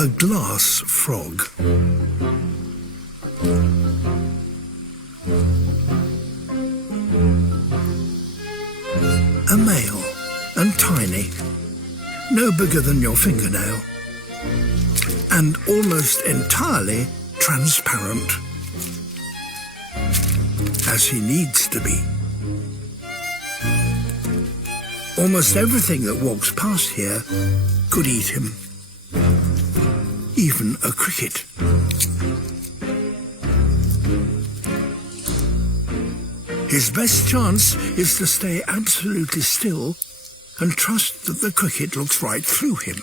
a glass frog. A male and tiny, no bigger than your fingernail, and almost entirely transparent, as he needs to be. Almost everything that walks past here could eat him, even a cricket. His best chance is to stay absolutely still and trust that the cricket looks right through him.